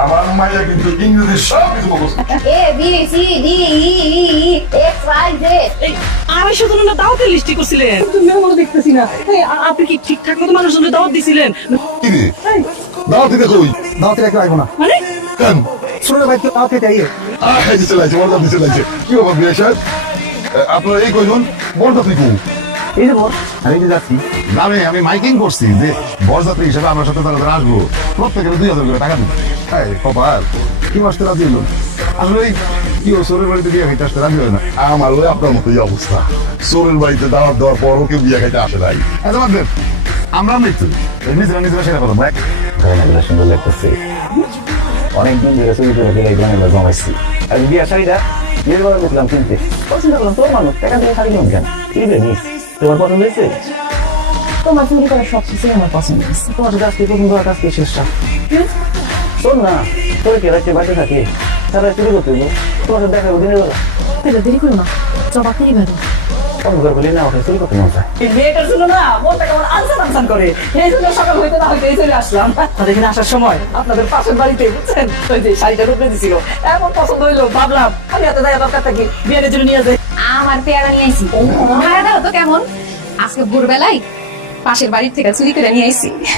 আমার মাইয়া কিন্তু ইংরেজি সব কিছু মুখস্থ। A B C D E X Y Z. এই 250 জনের দাওয়াতের লিস্টি করছিলেন, তুমি আমার দেখতেছি না। আপনি কি ঠিকঠাক মতো মানুষজনের দাওয়াত দিছিলেন? কি রে দাও দিতে কই দাওয়াতে রাখতে পারবো না। মানে কেন ছোট ভাই তো দাওয়াতে যাইয়ে দিতে লাগছে বড় দিতে লাগছে কি বাবা বিয়ে সাহেব আপনার এই কইজন বড় তুই কু এই যে বস আমি যে যাচ্ছি গ্রামে আমি মাইকিং করছি যে বরযাত্রী হিসেবে আমার সাথে তারা আসবো প্রত্যেকের 2000 করে টাকা দিবো। হ্যাঁ কপাল কি মাসতে রাজি হলো আসলে কি ও সোরের বাড়িতে বিয়ে খাইতে আসতে রাজি হয় না আমার ওই আপনার মতোই অবস্থা সোরের বাড়িতে দাওয়াত দেওয়ার পরও কেউ বিয়ে খাইতে আসে নাই এত বাদ আমরা মৃত্যু নিজেরা নিজেরা সেটা কথা দেখ ঘটনাগুলো সুন্দর লাগতেছে। অনেকদিন ধরে চুরি করে গেলে গ্রামে জমাইছি। আর বিয়ার শাড়িটা বিয়ের করে গেছিলাম কিনতে, পছন্দ করলাম তোর মানুষ টাকা দিয়ে শাড়ি কিনুন কেন কিনবে নিস। তোমার পছন্দ হয়েছে? তোমার চুরি করা সব কিছুই আমার পছন্দ হয়েছে। তোমার সাথে আজকে প্রথম করার কাজকে শেষটা শোন না, তোর কে রাত্রে বাড়িতে থাকে তারা চুরি করতে দেবো, তোমার সাথে দেখা দিনের বেলা তাহলে দেরি করো না, জবাব দিয়ে বেরো। অন্ধকার বলি না ওঠে চুরি করতে মন চায়। এই মেয়েটার জন্য না মনটা কেমন আনসান করে, এই জন্য সকাল হইতে না হইতে চলে আসলাম। আর এখানে আসার সময় আপনাদের পাশের বাড়িতে বুঝছেন ওই যে শাড়িটা রূপে দিছিল, এমন পছন্দ হইলো ভাবলাম আমি হাতে দেয় দরকার থাকি বিয়ের জন্য নিয়ে যাই। আমার পেয়ারা নিয়ে আইছি। ভাড়া দাও তো কেমন? আজকে ভোরবেলায় পাশের বাড়ির থেকে চুরি করে নিয়ে আইছি।